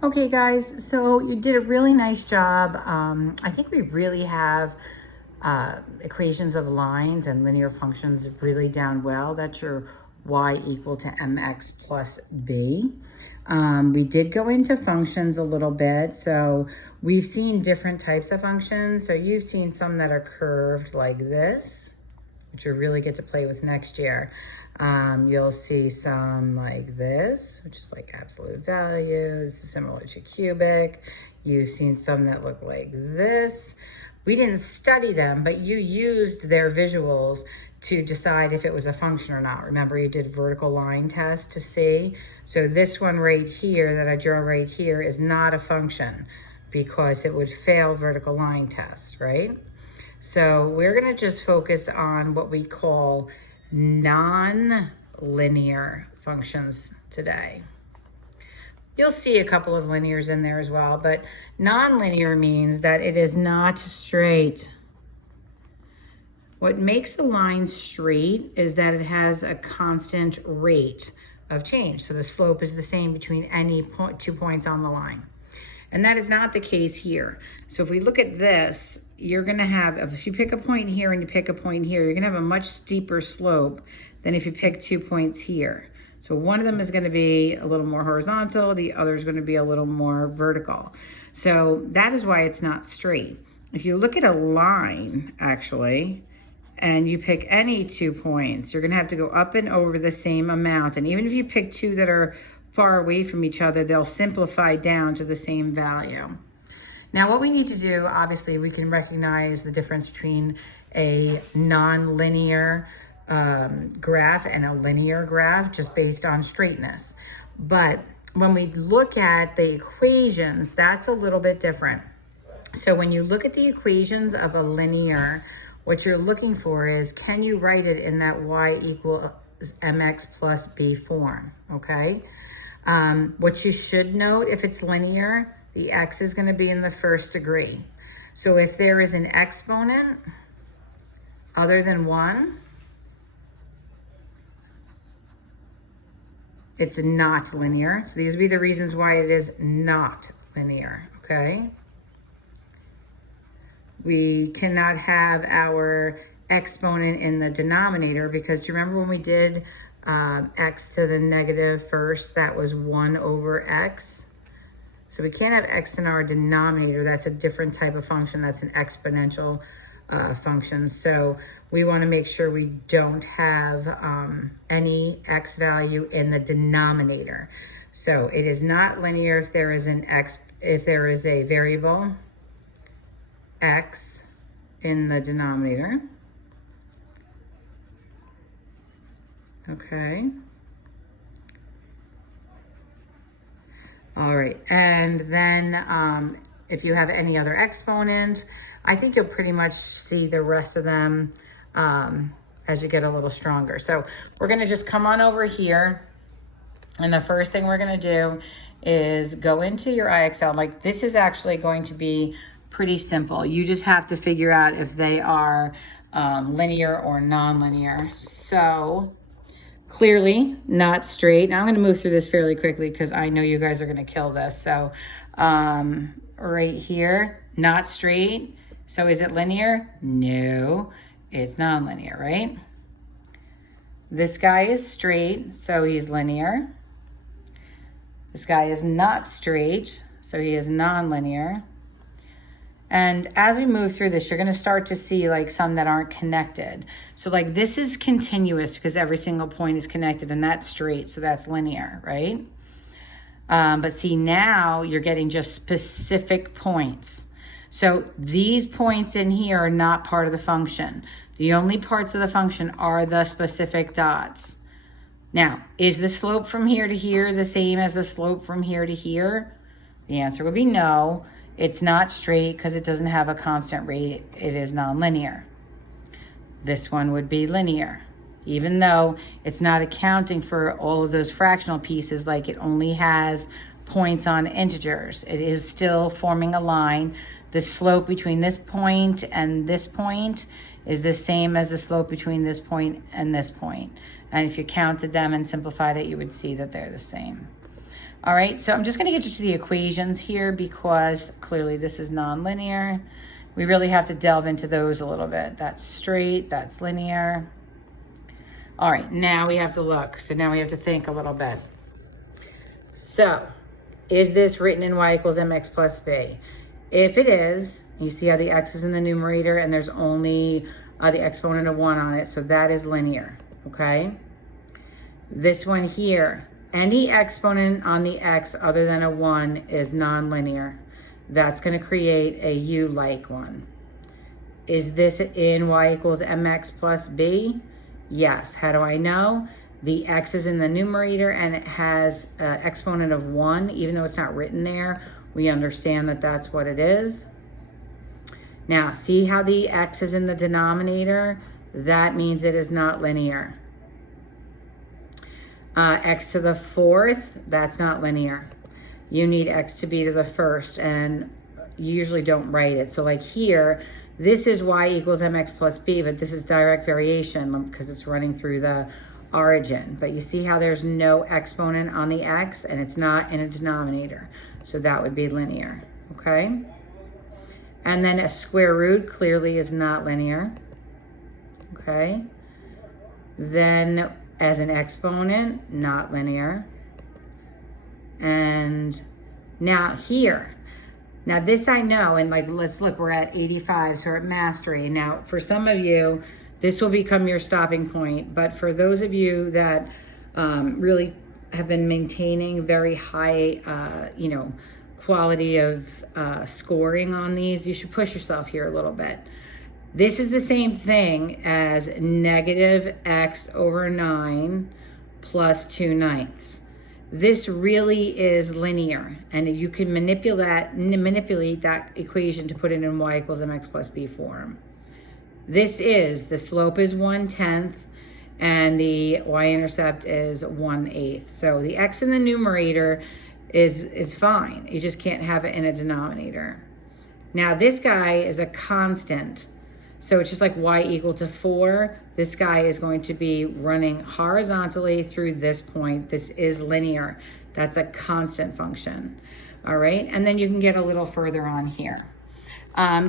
Okay guys, so you did a really nice job. I think we really have equations of lines and linear functions really down well. That's your y equal to mx plus b. We did go into functions a little bit. So we've seen different types of functions. So you've seen some that are curved like this, which you'll really get to play with next year. You'll see some like this, which is like absolute value. This is similar to cubic. You've seen some that look like this. We didn't study them, but you used their visuals to decide if it was a function or not. Remember, you did vertical line test to see. So this one right here that I draw right here is not a function because it would fail vertical line test, right? So we're gonna just focus on what we call non-linear functions today. You'll see a couple of linears in there as well, but non-linear means that it is not straight. What makes a line straight is that it has a constant rate of change. So the slope is the same between any 2 points on the line. And that is not the case here. So if we look at this, you're gonna have, if you pick a point here and you pick a point here, you're gonna have a much steeper slope than if you pick 2 points here. So one of them is gonna be a little more horizontal, the other is gonna be a little more vertical. So that is why it's not straight. If you look at a line, actually, and you pick any 2 points, you're gonna have to go up and over the same amount. And even if you pick two that are far away from each other, they'll simplify down to the same value. Now what we need to do, obviously we can recognize the difference between a non-linear graph and a linear graph just based on straightness. But when we look at the equations, that's a little bit different. So when you look at the equations of a linear, what you're looking for is, can you write it in that y equals mx plus b form, okay? What you should note, if it's linear, the x is going to be in the first degree. So if there is an exponent other than 1, it's not linear. So these would be the reasons why it is not linear, okay? We cannot have our exponent in the denominator because you remember when we did x to the negative first, that was 1 over x. So we can't have x in our denominator. That's a different type of function. That's an exponential function. So we want to make sure we don't have any x value in the denominator. So it is not linear if there is an x, if there is a variable x in the denominator. Okay. All right, and then if you have any other exponent, I think you'll pretty much see the rest of them as you get a little stronger. So we're gonna just come on over here, and the first thing we're gonna do is go into your IXL. Like, this is actually going to be pretty simple. You just have to figure out if they are linear or non-linear. So clearly not straight. Now I'm going to move through this fairly quickly because I know you guys are going to kill this. So right here, not straight. So is it linear? No, it's non-linear, right? This guy is straight, so he's linear. This guy is not straight, so he is non-linear. And as we move through this, you're going to start to see like some that aren't connected. So like this is continuous because every single point is connected, and that's straight, so that's linear, right? But see, now you're getting just specific points. So these points in here are not part of the function. The only parts of the function are the specific dots. Now, is the slope from here to here the same as the slope from here to here? The answer would be no. It's not straight because it doesn't have a constant rate. It is nonlinear. This one would be linear, even though it's not accounting for all of those fractional pieces, like it only has points on integers. It is still forming a line. The slope between this point and this point is the same as the slope between this point and this point. And if you counted them and simplified it, you would see that they're the same. All right, so I'm just gonna get you to the equations here because clearly this is nonlinear. We really have to delve into those a little bit. That's straight, that's linear. All right, now we have to look. So now we have to think a little bit. So is this written in y equals mx plus b? If it is, you see how the x is in the numerator and there's only the exponent of 1 on it, so that is linear, okay? This one here, any exponent on the x other than a 1 is nonlinear. That's going to create a u-like one. Is this in y equals mx plus b? Yes. How do I know? The x is in the numerator and it has an exponent of 1, even though it's not written there. We understand that that's what it is. Now, see how the x is in the denominator? That means it is not linear. X to the 4th, that's not linear. You need x to be to the 1st, and you usually don't write it. So like here, this is y equals mx plus b, but this is direct variation because it's running through the origin. But you see how there's no exponent on the x and it's not in a denominator. So that would be linear, okay? And then a square root clearly is not linear, okay? Then as an exponent, not linear. And now here, now this I know, and like, let's look, we're at 85, so we're at mastery. Now, for some of you, this will become your stopping point, but for those of you that really have been maintaining very high, quality of scoring on these, you should push yourself here a little bit. This is the same thing as negative x over 9 plus 2/9. This really is linear, and you can manipulate that equation to put it in y equals mx plus b form. This is, the slope is 1/10 and the y-intercept is 1/8. So the x in the numerator is fine. You just can't have it in a denominator. Now this guy is a constant. So it's just like y equal to 4. This guy is going to be running horizontally through this point. This is linear. That's a constant function. All right, and then you can get a little further on here.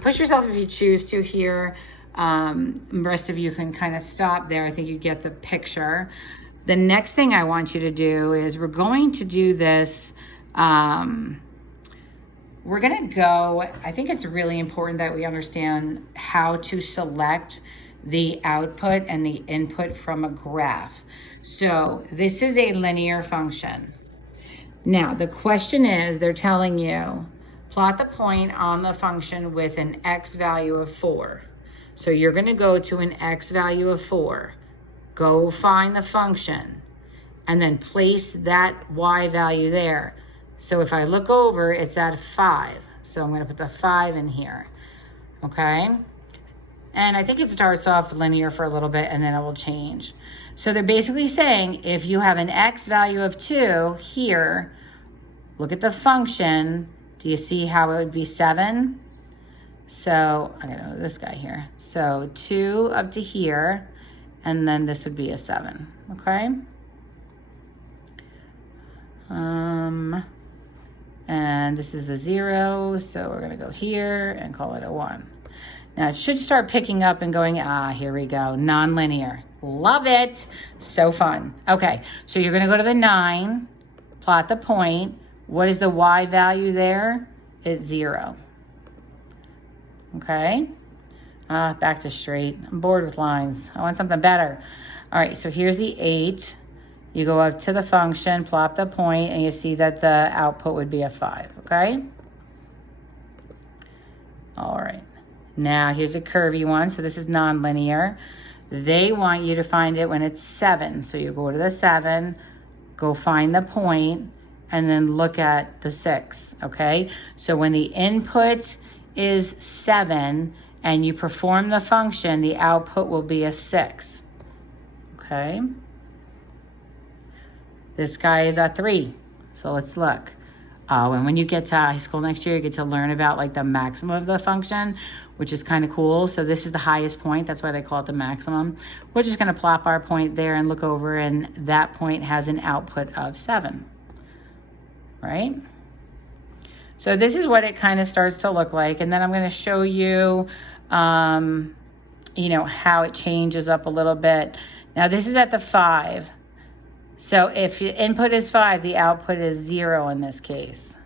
Push yourself if you choose to here. The rest of you can kind of stop there. I think you get the picture. The next thing I want you to do is we're going to do this. We're going to go, I think it's really important that we understand how to select the output and the input from a graph. So this is a linear function. Now, the question is, they're telling you, plot the point on the function with an x value of 4. So you're going to go to an x value of 4. Go find the function, and then place that y value there. So if I look over, it's at 5. So I'm going to put the 5 in here, okay? And I think it starts off linear for a little bit, and then it will change. So they're basically saying if you have an x value of 2 here, look at the function. Do you see how it would be 7? So I'm going to go this guy here. So 2 up to here, and then this would be a 7, okay? And this is the 0, so we're gonna go here and call it a 1. Now it should start picking up and going, here we go, nonlinear. Love it, so fun. Okay, so you're gonna go to the 9, plot the point. What is the y value there? It's 0. Okay, back to straight. I'm bored with lines, I want something better. All right, so here's the 8. You go up to the function, plot the point, and you see that the output would be a 5, okay? All right, now here's a curvy one, so this is nonlinear. They want you to find it when it's 7, so you go to the 7, go find the point, and then look at the 6, okay? So when the input is 7 and you perform the function, the output will be a 6, okay? This guy is a 3, so let's look. And when you get to high school next year, you get to learn about like the maximum of the function, which is kind of cool. So this is the highest point. That's why they call it the maximum. We're just going to plop our point there and look over, and that point has an output of 7. right? So this is what it kind of starts to look like. And then I'm going to show you, you know, how it changes up a little bit. Now this is at the 5. So if your input is 5, the output is 0 in this case.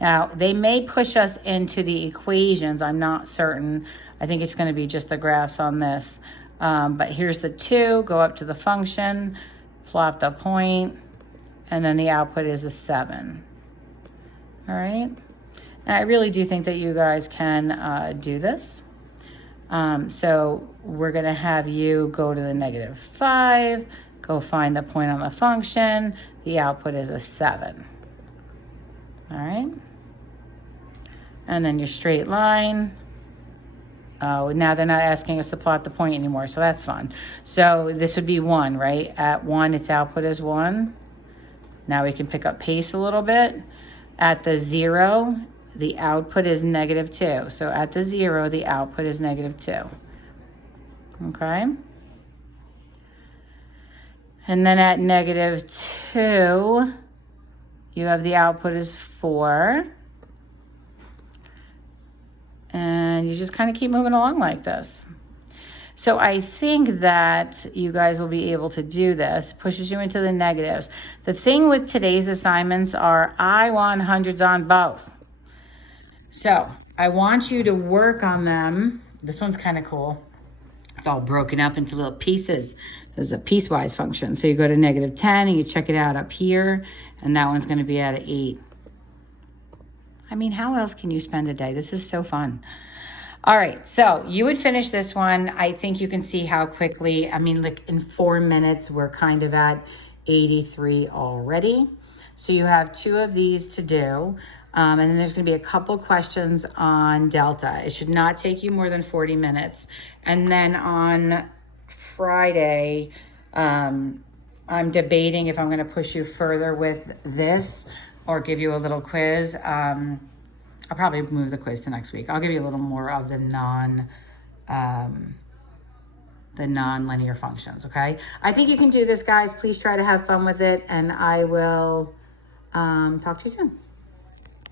Now, they may push us into the equations. I'm not certain. I think it's going to be just the graphs on this. But here's the 2. Go up to the function, plot the point, and then the output is a 7. All right? And I really do think that you guys can do this. So we're going to have you go to the -5, go find the point on the function. The output is a 7. All right. And then your straight line. Oh, now they're not asking us to plot the point anymore, so that's fun. So this would be 1, right? At 1, its output is 1. Now we can pick up pace a little bit. At the 0, the output is -2. So at the 0, the output is -2. Okay? And then at -2, you have the output is 4. And you just kind of keep moving along like this. So I think that you guys will be able to do this. Pushes you into the negatives. The thing with today's assignments are I want hundreds on both. So I want you to work on them. This one's kind of cool. It's all broken up into little pieces. There's a piecewise function. So you go to -10 and you check it out up here. And that one's going to be at 8. I mean, how else can you spend a day? This is so fun. All right, so you would finish this one. I think you can see how quickly, I mean, like in 4 minutes, we're kind of at 83 already. So you have 2 of these to do. And then there's going to be a couple questions on delta. It should not take you more than 40 minutes. And then on Friday, I'm debating if I'm going to push you further with this or give you a little quiz. I'll probably move the quiz to next week. I'll give you a little more of the non-linear functions, okay? I think you can do this, guys. Please try to have fun with it, and I will talk to you soon.